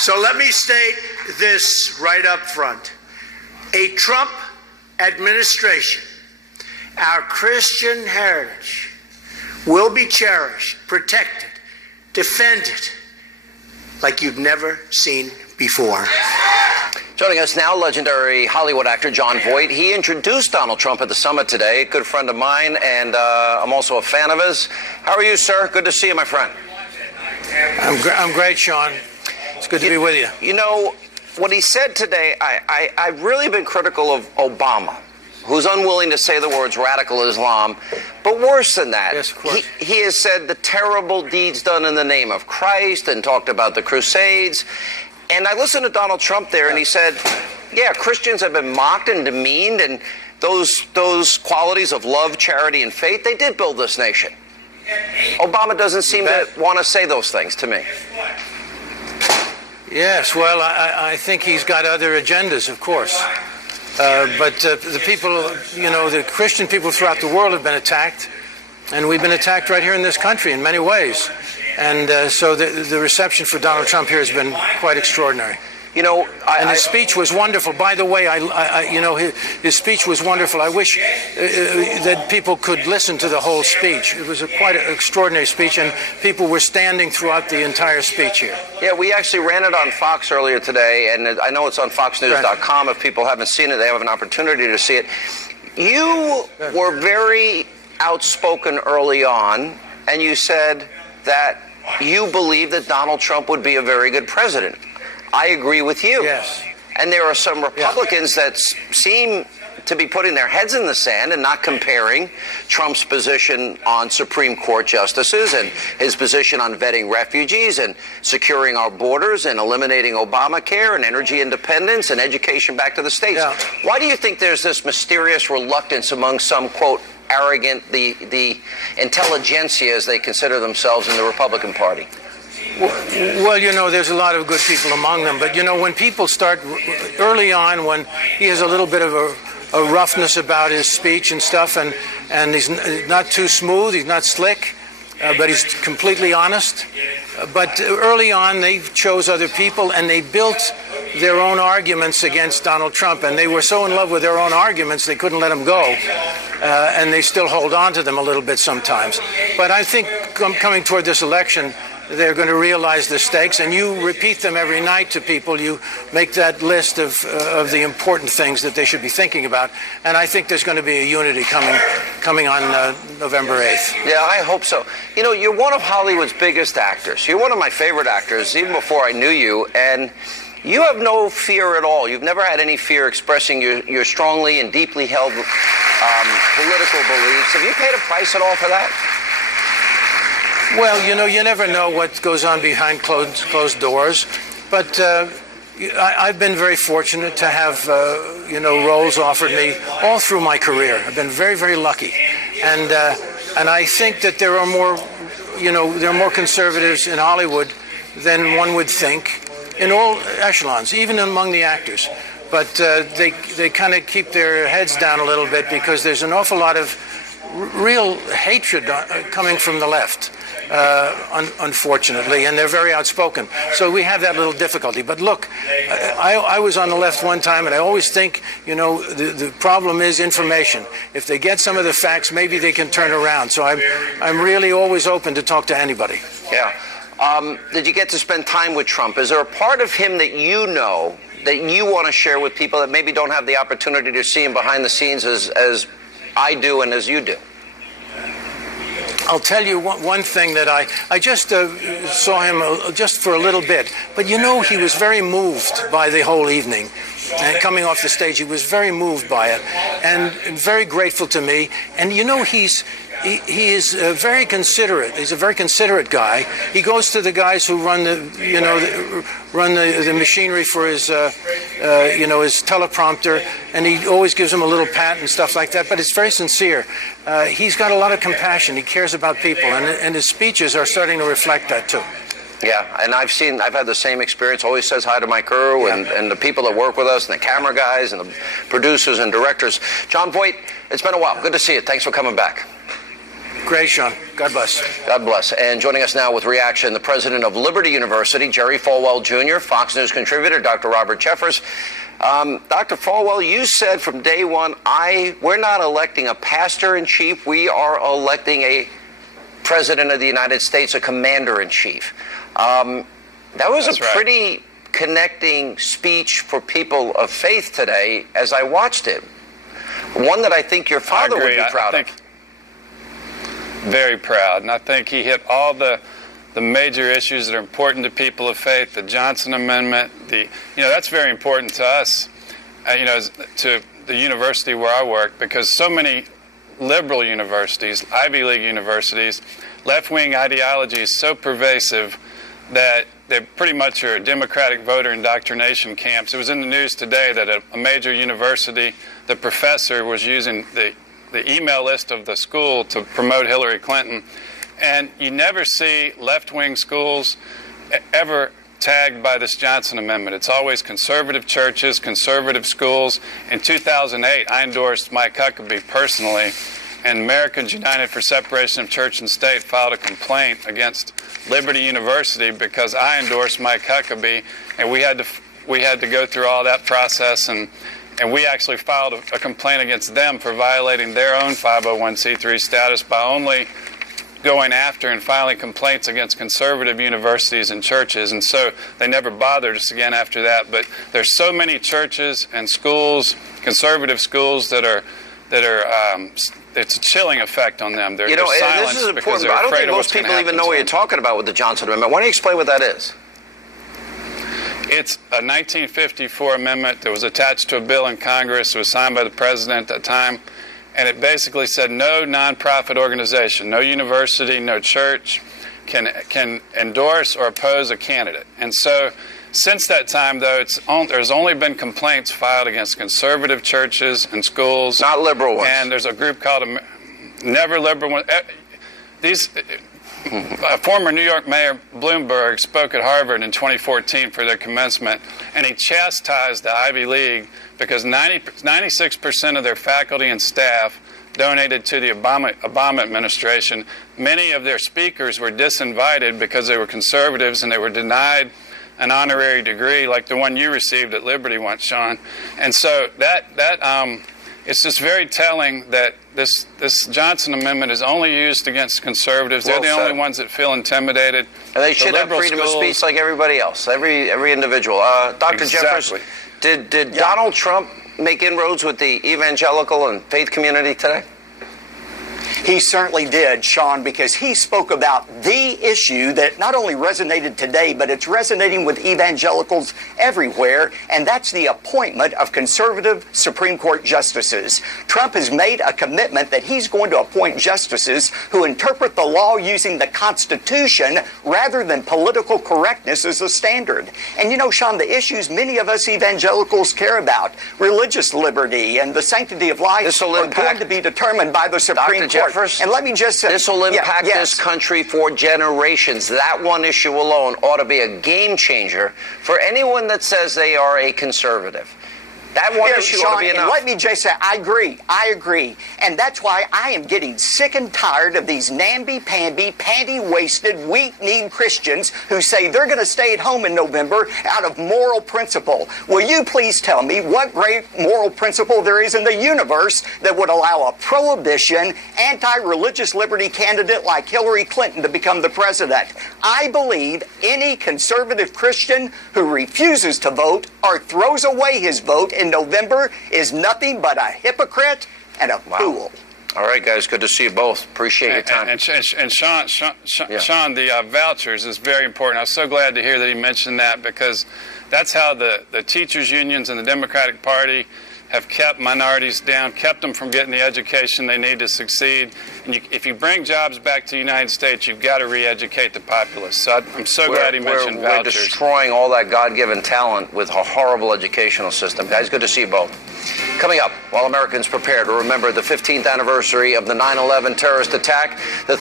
So let me state this right up front. A Trump administration, our Christian heritage, will be cherished, protected, defended like you've never seen before. Joining us now, legendary Hollywood actor Jon Voight. He introduced Donald Trump at the summit today. Good friend of mine, and I'm also a fan of his. How are you, sir? Good to see you, my friend. I'm great, Sean. It's good to be with you. You know, what he said today, I've really been critical of Obama, who's unwilling to say the words radical Islam. But worse than that, yes, of course. He has said the terrible deeds done in the name of Christ and talked about the Crusades. And I listened to Donald Trump there, and he said, yeah, Christians have been mocked and demeaned, and those qualities of love, charity, and faith, they did build this nation. Obama doesn't seem to want to say those things to me. Yes, well, I think he's got other agendas, of course. But the people, you know, the Christian people throughout the world have been attacked, and we've been attacked right here in this country in many ways. And so the reception for Donald Trump here has been quite extraordinary. You know, and his speech was wonderful. By the way, you know, his speech was wonderful. I wish that people could listen to the whole speech. It was quite an extraordinary speech, and people were standing throughout the entire speech here. Yeah, we actually ran it on Fox earlier today, and I know it's on FoxNews.com. If people haven't seen it, they have an opportunity to see it. You were very outspoken early on, and you said that you believe that Donald Trump would be a very good president. I agree with you. Yes. And there are some Republicans that seem to be putting their heads in the sand and not comparing Trump's position on Supreme Court justices and his position on vetting refugees and securing our borders and eliminating Obamacare and energy independence and education back to the states. Yeah. Why do you think there's this mysterious reluctance among some, quote, arrogant, the intelligentsia, as they consider themselves in the Republican Party? Well, you know, there's a lot of good people among them. But, you know, when people start early on, when he has a little bit of a roughness about his speech and stuff, and he's not too smooth, he's not slick, but he's completely honest. But early on, they chose other people, and they built their own arguments against Donald Trump. And they were so in love with their own arguments, they couldn't let him go. And they still hold on to them a little bit sometimes. But I think coming toward this election, they're going to realize the stakes, and you repeat them every night to people. You make that list of the important things that they should be thinking about, and I think there's going to be a unity coming on November 8th. Yeah, I hope so. You know, you're one of Hollywood's biggest actors. You're one of my favorite actors, even before I knew you, and you have no fear at all. You've never had any fear expressing your strongly and deeply held political beliefs. Have you paid a price at all for that? Well, you know, you never know what goes on behind closed doors, but I've been very fortunate to have, you know, roles offered me all through my career. I've been very, very lucky, and I think that there are more, you know, there are more conservatives in Hollywood than one would think, in all echelons, even among the actors. But they kind of keep their heads down a little bit because there's an awful lot of real hatred coming from the left. Unfortunately, and they're very outspoken. So we have that little difficulty. But look, I was on the left one time, and I always think, you know, the problem is information. If they get some of the facts, maybe they can turn around. So I'm really always open to talk to anybody. Yeah. Did you get to spend time with Trump? Is there a part of him that you know that you want to share with people that maybe don't have the opportunity to see him behind the scenes as I do and as you do? I'll tell you one thing that I just saw him just for a little bit. But, you know, he was very moved by the whole evening. And coming off the stage, he was very moved by it and very grateful to me. And, you know, he is very considerate. He's a very considerate guy. He goes to the guys who run the machinery for his you know, his teleprompter, and he always gives them a little pat and stuff like that. But it's very sincere. He's got a lot of compassion. He cares about people, and his speeches are starting to reflect that too. Yeah, and I've had the same experience. Always says hi to my crew and the people that work with us, and the camera guys and the producers and directors. Jon Voight, it's been a while. Good to see you. Thanks for coming back. Great, Sean. God bless. God bless. And joining us now with reaction, the president of Liberty University, Jerry Falwell Jr., Fox News contributor, Dr. Robert Jeffress. Dr. Falwell, you said from day one, we're not electing a pastor-in-chief. We are electing a president of the United States, a commander-in-chief. That was a pretty connecting speech for people of faith today as I watched it. One that I think your father would be proud of. Very proud. And I think he hit all the major issues that are important to people of faith. The Johnson Amendment, that's very important to us, to the university where I work, because so many liberal universities, Ivy League universities, left-wing ideology is so pervasive that they pretty much are Democratic voter indoctrination camps. It was in the news today that a major university, the professor was using the email list of the school to promote Hillary Clinton. And you never see left-wing schools ever tagged by this Johnson Amendment. It's always conservative churches, conservative schools. In 2008, I endorsed Mike Huckabee personally, and Americans United for Separation of Church and State filed a complaint against Liberty University because I endorsed Mike Huckabee, and we had to go through all that process, and we actually filed a complaint against them for violating their own 501c3 status by only going after and filing complaints against conservative universities and churches, and so they never bothered us again after that. But there's so many churches and schools, conservative schools, that are it's a chilling effect on them. They're this is important, but I don't think most people even know what you're talking about with the Johnson Amendment. Why don't you explain what that is? It's a 1954 amendment that was attached to a bill in Congress. It was signed by the president at the time, and it basically said no nonprofit organization, no university, no church can endorse or oppose a candidate. And so since that time, though, there's only been complaints filed against conservative churches and schools. Not liberal ones. And there's a group called Never Liberal Ones. Former New York Mayor Bloomberg spoke at Harvard in 2014 for their commencement, and he chastised the Ivy League because 96% of their faculty and staff donated to the Obama administration. Many of their speakers were disinvited because they were conservatives and they were denied an honorary degree like the one you received at Liberty once, Sean. And so it's just very telling that this Johnson Amendment is only used against conservatives. They're the only ones that feel intimidated. And they should have freedom of speech like everybody else, every individual. Dr. Jeffress, did Donald Trump make inroads with the evangelical and faith community today? He certainly did, Sean, because he spoke about the issue that not only resonated today, but it's resonating with evangelicals everywhere, and that's the appointment of conservative Supreme Court justices. Trump has made a commitment that he's going to appoint justices who interpret the law using the Constitution rather than political correctness as a standard. And you know, Sean, the issues many of us evangelicals care about, religious liberty and the sanctity of life, are going to be determined by the Supreme Court. And let me just say, this will impact this country for generations. That one issue alone ought to be a game changer for anyone that says they are a conservative. That one issue ought to be enough. Let me just say, I agree. And that's why I am getting sick and tired of these namby-pamby, panty-waisted, weak-kneed Christians who say they're going to stay at home in November out of moral principle. Will you please tell me what great moral principle there is in the universe that would allow a prohibition, anti-religious liberty candidate like Hillary Clinton to become the president? I believe any conservative Christian who refuses to vote or throws away his vote in November is nothing but a hypocrite and a fool. All right, guys, good to see you both. Appreciate your time. And Sean, the vouchers is very important. I was so glad to hear that he mentioned that, because that's how the teachers' unions and the Democratic Party have kept minorities down, kept them from getting the education they need to succeed. And if you bring jobs back to the United States, you've got to re-educate the populace. So I'm so glad he mentioned vouchers. We're destroying all that God-given talent with a horrible educational system. Guys, good to see you both. Coming up, while Americans prepare to remember the 15th anniversary of the 9/11 terrorist attack, the